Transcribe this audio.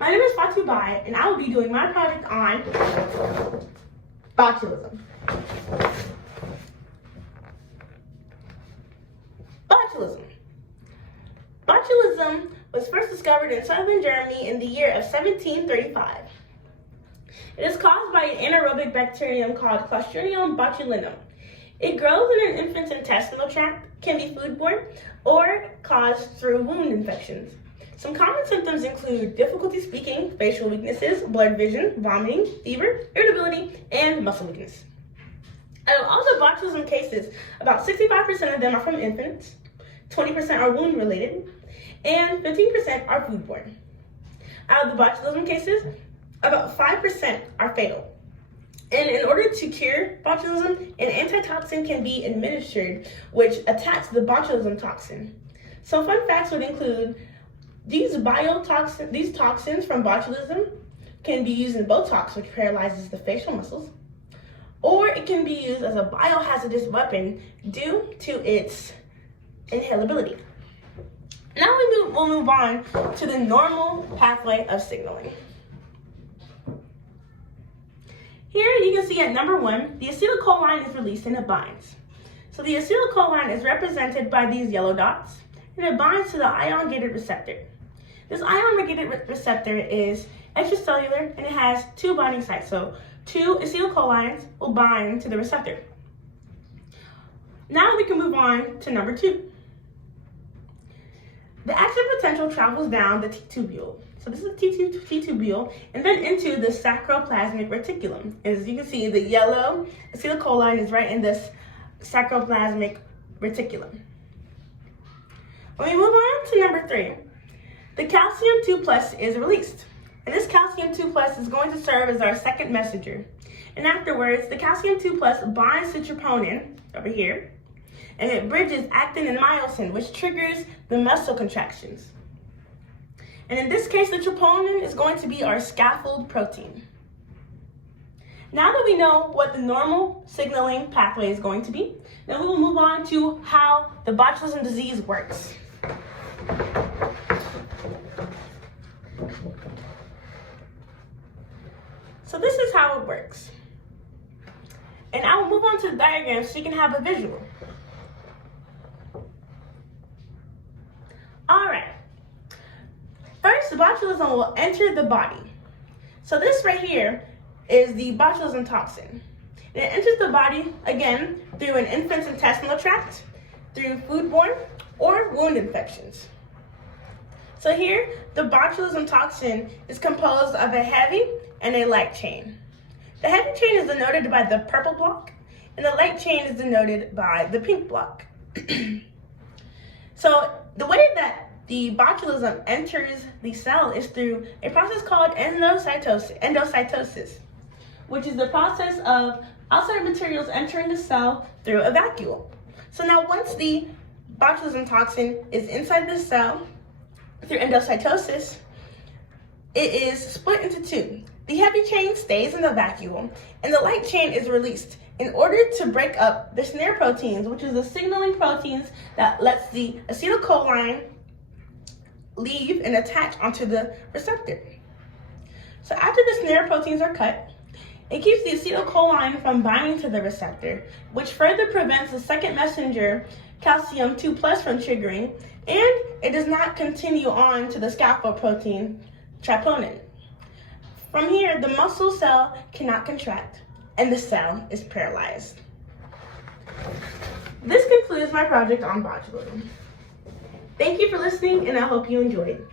My name is Fatou Mbaye, and I will be doing my project on botulism. Botulism was first discovered in southern Germany in the year of 1735. It is caused by an anaerobic bacterium called Clostridium botulinum. It grows in an infant's intestinal tract, can be foodborne, or caused through wound infections. Some common symptoms include difficulty speaking, facial weaknesses, blurred vision, vomiting, fever, irritability, and muscle weakness. Out of all the botulism cases, about 65% of them are from infants, 20% are wound-related, and 15% are foodborne. Out of the botulism cases, about 5% are fatal. And in order to cure botulism, an antitoxin can be administered which attacks the botulism toxin. Some fun facts would include these toxins from botulism can be used in Botox, which paralyzes the facial muscles, or it can be used as a biohazardous weapon due to its inhalability. Now we'll move on to the normal pathway of signaling. Here you can see at number 1, the acetylcholine is released and it binds. So the acetylcholine is represented by these yellow dots, and it binds to the ion-gated receptor. This ion-gated receptor is extracellular and it has 2 binding sites. So 2 acetylcholines will bind to the receptor. Now we can move on to number 2. The active potential travels down the T-tubule. So this is the T-tubule, and then into the sacroplasmic reticulum. As you can see, the yellow acetylcholine is right in this sacroplasmic reticulum. When we move on to number 3, the calcium 2+ is released. And this calcium 2+ is going to serve as our second messenger. And afterwards, the calcium 2+ binds to troponin over here, and it bridges actin and myosin, which triggers the muscle contractions. And in this case, the troponin is going to be our scaffold protein. Now that we know what the normal signaling pathway is going to be, then we will move on to how the botulism disease works. So this is how it works. And I will move on to the diagram so you can have a visual. All right. First, the botulism will enter the body. So this right here is the botulism toxin. And it enters the body, again, through an infant's intestinal tract, through foodborne or wound infections. So here, the botulism toxin is composed of a heavy and a light chain. The heavy chain is denoted by the purple block, and the light chain is denoted by the pink block. So the way that the botulism enters the cell is through a process called endocytosis, which is the process of outside materials entering the cell through a vacuole. So now once the botulism toxin is inside the cell through endocytosis, it is split into 2. The heavy chain stays in the vacuole, and the light chain is released in order to break up the snare proteins, which is the signaling proteins that lets the acetylcholine leave and attach onto the receptor. So after the snare proteins are cut, it keeps the acetylcholine from binding to the receptor, which further prevents the second messenger, calcium 2+ from triggering, and it does not continue on to the scaffold protein, troponin. From here, the muscle cell cannot contract, and the cell is paralyzed. This concludes my project on botulism. Thank you for listening, and I hope you enjoyed.